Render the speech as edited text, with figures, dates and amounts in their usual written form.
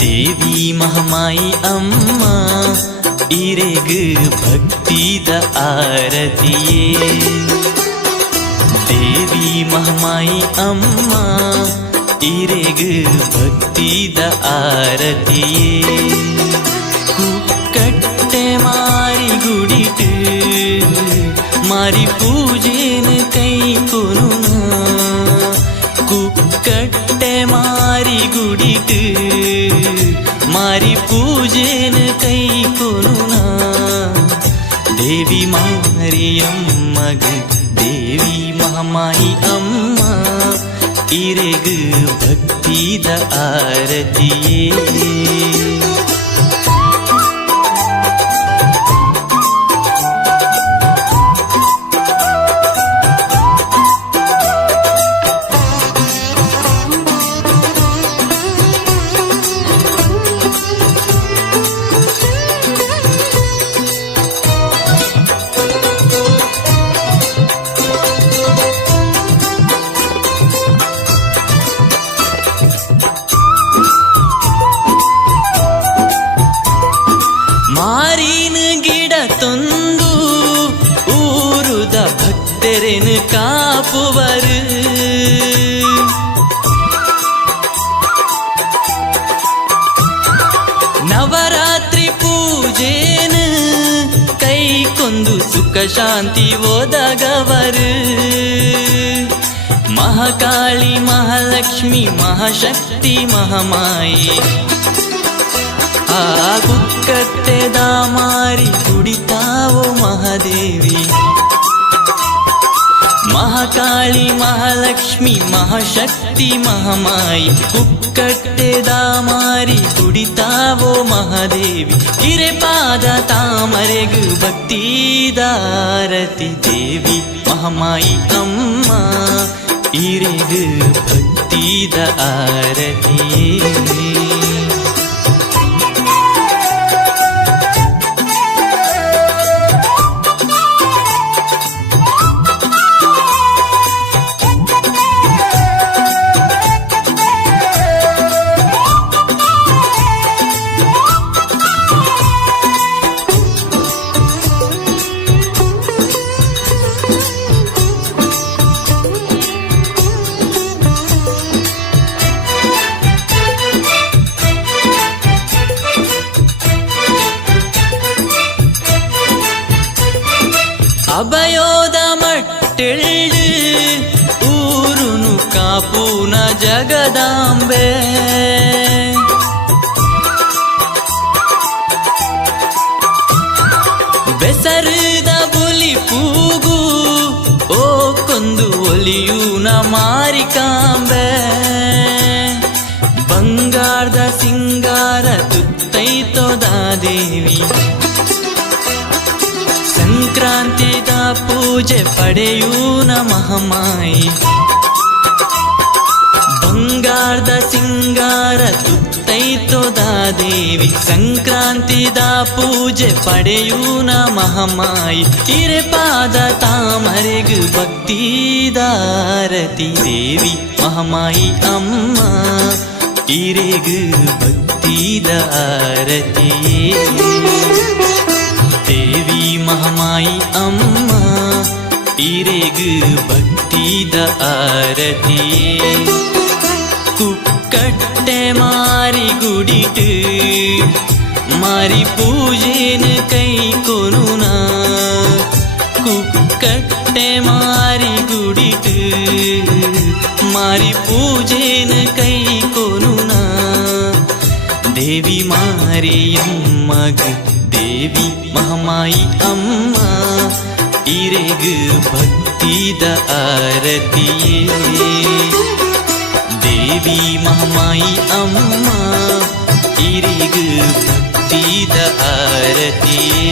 ದೇವಿ ಮಹಾಮಾಯಿ ಅಮ್ಮ ಇರೆಗು ಭಕ್ತಿದ ಆರತಿಯೇ. ದೇವಿ ಮಹಾಮಾಯಿ ಅಮ್ಮ ಇರೆಗು ಭಕ್ತಿದ ಆರತಿಯೇ. ಕುಕ್ಕಟ್ಟೆ ಮಾರಿ ಗುಡಿಟು ಮಾರಿ ಪೂಜೆನ ಕೈ ಕೊನುನ. ಕುಕ್ಕಟ್ಟೆ ಮಾರಿ ಗುಡಿಟು ಮಾರಿ ಪೂಜೆನ ಕೈ ಕೊನುನ. ದೇವಿ ಮಾರಿಯಮ್ಮಗ ದೇವಿ ಮಹಾಮಾಯಿ ಅಮ್ಮ ಇರೆಗು ಭಕ್ತಿದ ಆರತಿಯೇ. ಮಾರಿನ ಗಿಡ ತಂದು ಊರುದ ಭಕ್ತರನ್ನು ಕಾಪುವರು. ನವರಾತ್ರಿ ಪೂಜೆನ ಕೈಕೊಂದು ಸುಖ ಶಾಂತಿ ಒದಗವರು. ಮಹಾಕಾಳಿ ಮಹಾಲಕ್ಷ್ಮಿ ಮಹಾಶಕ್ತಿ ಮಹಾಮಾಯಿ ಆ ಕುಕ್ಕಟ್ಟೆದ ಮಾರಿ ಕುಡಿತಾವೋ ಮಹಾದೇವಿ. ಮಹಾಕಾಳಿ ಮಹಾಲಕ್ಷ್ಮಿ ಮಹಾಶಕ್ತಿ ಮಹಾಮಾಯಿ ಕುಕ್ಕಟ್ಟೆದ ಮಾರಿ ಕುಡಿತಾವೋ ಮಹಾದೇವಿ. ಹಿರೇಪಾದ ತಾಮರೆಗು ಭಕ್ತಿದಾರತಿ ದೇವಿ ಮಹಾಮಾಯಿ ಅಮ್ಮ ಇರೆಗು ಭಕ್ತಿದ ಆರತಿಯೇ. ಅಭಯೋದ ಮಟ್ಟೆಳ್ಳು ಊರುನು ಕಾಪೂನ ಜಗದಾಂಬೆ. ಬೆಸರದ ಬುಲಿ ಪೂಗು ಓ ಕೊಂದು ಒಲಿಯೂನ ಮಾರಿಕಾಂಬೆ. ಬಂಗಾರದ ಸಿಂಗಾರ ತುತ್ತೈತೋದ ದೇವಿ. ಸಂಕ್ರಾಂತಿದ ಪೂಜೆ ಪಡೆಯೂನ ಮಹಾಮಾಯಿ. ಬಂಗಾರದ ಸಿಂಗಾರ ತುತ್ತೈತೋದ ದೇವಿ. ಸಂಕ್ರಾಂತಿದ ಪೂಜೆ ಪಡೆಯೂನ ಮಹಾಮಾಯಿ. ಹಿರೇಪಾದ ತಾಮರೆಗು ಭಕ್ತಿದಾರತಿ ದೇವಿ ಮಹಾಮಾಯಿ ಅಮ್ಮ ಇರೆಗು ಭಕ್ತಿದ ಆರತಿಯೇ. ದೇವಿ ಮಹಾಮಾಯಿ ಅಮ್ಮ ಇರೆಗು ಭಕ್ತಿದ ಆರತಿಯೇ. ಕುಕ್ಕಟ್ಟೆ ಮಾರಿ ಗುಡಿಟು ಮಾರಿ ಪೂಜೆನ ಕೈ ಕೊನುನ. ಕುಕ್ಕಟ್ಟೆ ಮಾರಿ ಗುಡಿಟು ಮಾರಿ ಪೂಜೆನ ಕೈ ಕೊನುನ. ದೇವಿ ಮಾರಿಯಮ್ಮಗ್ ದೇವಿ ಮಹಾಮಾಯಿ ಅಮ್ಮ ಇರೆಗ್ ಭಕ್ತಿದ ಆರತಿಯೇ ದೇವಿ ಮಹಾಮಾಯಿ ಅಮ್ಮ ಇರೆಗ್ ಭಕ್ತಿದ ಆರತಿಯೇ